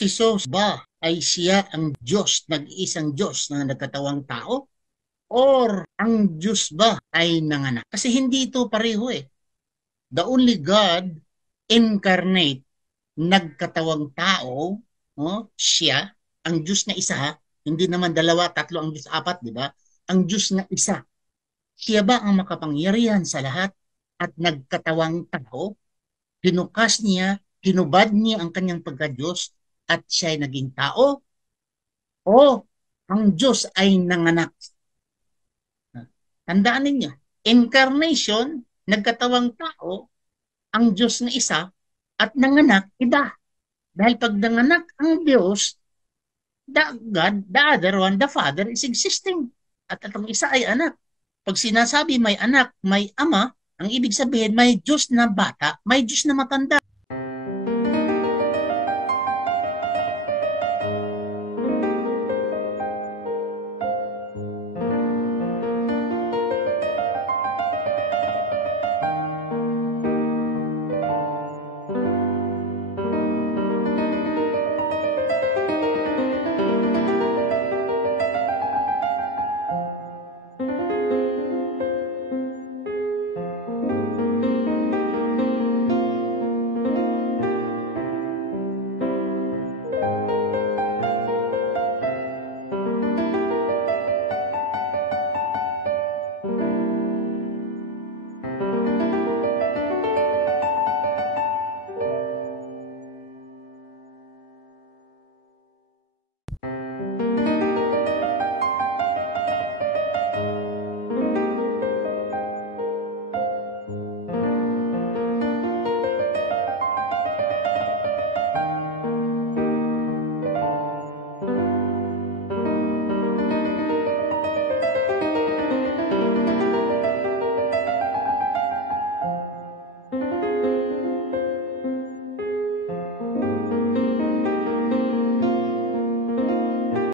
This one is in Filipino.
Si Jesus ba ay siya ang Diyos, nag-iisang Diyos na nagkatawang tao? Or ang Diyos ba ay nanganak? Kasi hindi ito pareho eh. The only God incarnate, nagkatawang tao, siya, ang Diyos na isa, hindi naman dalawa, tatlo ang Diyos, apat, di ba? Ang Diyos na isa. Siya ba ang makapangyarihan sa lahat at nagkatawang tao? Hinukas niya, hinubad niya ang kanyang pagka-Diyos at siya ay naging tao? O ang Diyos ay nanganak? Tandaan ninyo, incarnation, nagkatawang tao, ang Diyos na isa, at nanganak, iba. Dahil pag nanganak ang Diyos, the God, the other one, the Father is existing. At itong isa ay anak. Pag sinasabi may anak, may ama, ang ibig sabihin may Diyos na bata, may Diyos na matanda.